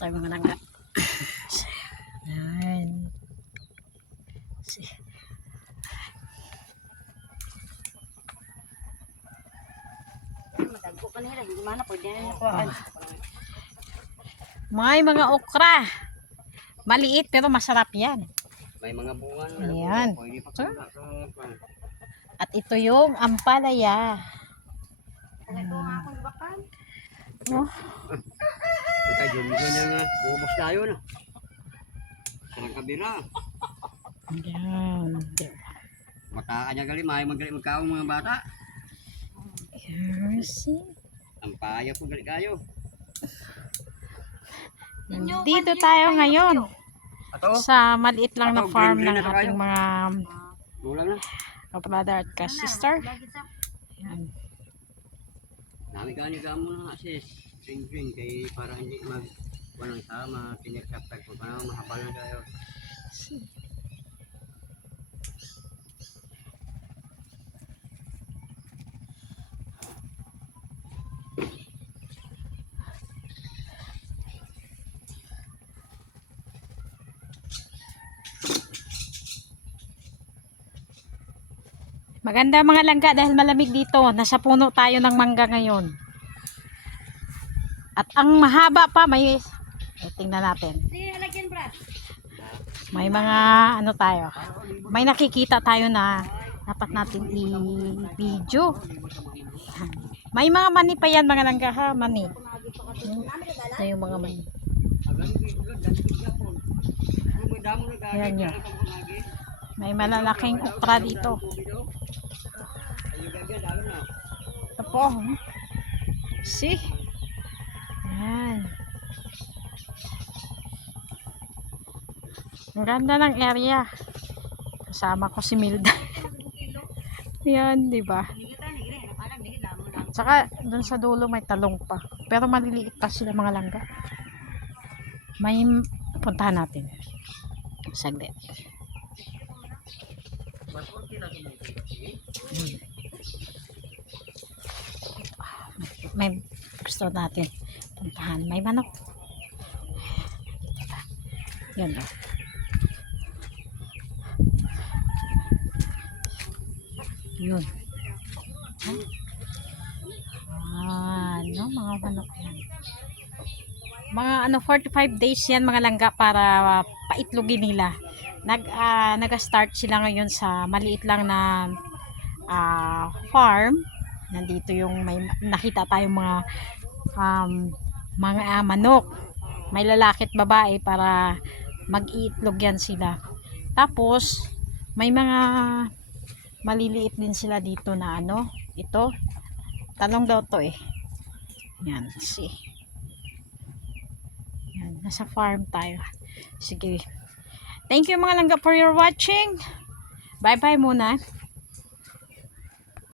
tayo mga langga. Yan. Si- Madagpo pa nila. Hindi man pwede na nakuhaan. May mga okra. Maliit pero masarap yan. May mga bunga na. Ayan. At ito yung ampalaya. Ito nga akong gibakan. Oh, Ika yun yun yung uh, ubos tayo na. Sarang kabira. yan. Mataan niya gali, may magaling magkaong mga bata. Yes. Ang paya po gali kayo. Dito tayo ngayon Ato? sa maliit lang na farm green, ng na ating mga Lulang na. kabrother at ka-sister. Lagi sa Yan. Nami ka niya mo na sis. Ring kay para hindi mag walang sama, pinagsaptag ko pa na mahapal na kayo. Maganda mga langga dahil malamig dito. Nasa puno tayo ng mangga ngayon. At ang mahaba pa may eh, tingnan natin. May mga ano tayo. May nakikita tayo na dapat natin i-video. May mga mani pa yan mga langga ha, mani. Ito yung mga mani. Ayan yun. May malalaking okra dito. Ito po. oh. See? Ayan. Ang ganda ng area. Kasama ko si Milda. Yan, di ba? Tsaka, dun sa dulo may talong pa. Pero maliliit pa sila mga langga. May puntahan natin. Saglit. May gusto natin puntahan. May manok. Yan o. Yun. Ah, ano, mga manok yan. Mga ano, 45 days yan mga langga para uh, paitlogin nila. Nag, ah, nag-start sila ngayon sa maliit lang na ah, farm. Nandito yung may nakita tayong mga um, mga ah, manok. May lalaki at babae para mag-iitlog yan sila. Tapos, may mga maliliit din sila dito na ano, ito. Talong daw to eh. Yan, see. Yan, nasa farm tayo. Sige. Thank you mga langga for your watching. Bye-bye muna.